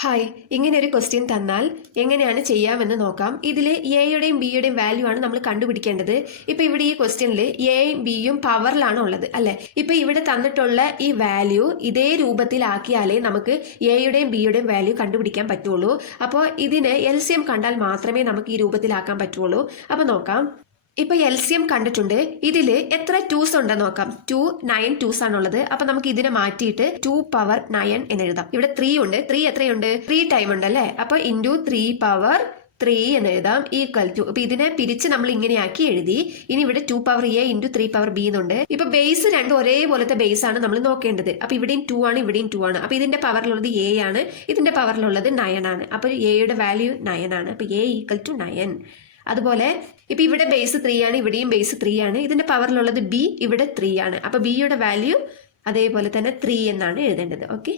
Hi, ഇങ്ങനെ ഒരു question തന്നാൽ എങ്ങനെയാണ് ചെയ്യാമെന്ന് നോക്കാം. ഇതിൽ എയുടെയും ബിയുടെയും വാല്യൂ ആണ് നമ്മൾ കണ്ടുപിടിക്കേണ്ടത്. ഇപ്പൊ ഇവിടെ ഈ ക്വസ്റ്റ്യനിൽ എയും ബിയും പവറിലാണ് ഉള്ളത് അല്ലെ. ഇപ്പൊ ഇവിടെ തന്നിട്ടുള്ള ഈ വാല്യൂ ഇതേ രൂപത്തിലാക്കിയാലേ നമുക്ക് എയുടെയും ബിയുടെയും വാല്യൂ കണ്ടുപിടിക്കാൻ പറ്റുള്ളൂ. അപ്പോൾ ഇതിന് LCM കണ്ടാൽ മാത്രമേ നമുക്ക് ഈ രൂപത്തിലാക്കാൻ പറ്റുള്ളൂ. അപ്പൊ നോക്കാം. ഇപ്പൊ LCM കണ്ടിട്ടുണ്ട്. ഇതിൽ എത്ര 2s ഉണ്ടെന്ന് നോക്കാം. 9 2s ആണുള്ളത്. അപ്പൊ നമുക്ക് ഇതിനെ മാറ്റിയിട്ട് 2 പവർ 9 എന്ന് എഴുതാം. ഇവിടെ 3 ഉണ്ട്. 3 എത്രയുണ്ട്? 3 ടൈം ഉണ്ട് അല്ലേ. അപ്പൊ ഇൻറ്റു 3 പവർ 3 എന്ന് എഴുതാം ഈക്വൽ ടു. അപ്പൊ ഇതിനെ പിരിച്ച് നമ്മൾ ഇങ്ങനെയാക്കി എഴുതി. ഇനി ഇവിടെ 2 power A into 3 power B എന്നുണ്ട്. ഇപ്പൊ ബേസ് രണ്ടും ഒരേപോലത്തെ ബേസ് ആണ് നമ്മൾ നോക്കേണ്ടത്. അപ്പൊ ഇവിടെയും 2 ആണ്, ഇവിടെയും 2 ആണ്. അപ്പൊ ഇതിന്റെ പവറിലുള്ളത് എ ആണ്, ഇതിന്റെ പവറിലുള്ളത് 9 ആണ്. അപ്പൊ എയുടെ വാല്യൂ 9 ആണ്. അപ്പൊ എ ഈക്വൽ ടു 9. അതുപോലെ ഇപ്പൊ ഇവിടെ ബേസ് 3 ആണ്, ഇവിടെയും ബേസ് 3 ആണ്. ഇതിന്റെ പവറിലുള്ളത് ബി, ഇവിടെ 3 ആണ്. അപ്പൊ ബിയുടെ വാല്യൂ അതേപോലെ തന്നെ 3 എന്നാണ് എഴുതേണ്ടത്. ഓക്കെ.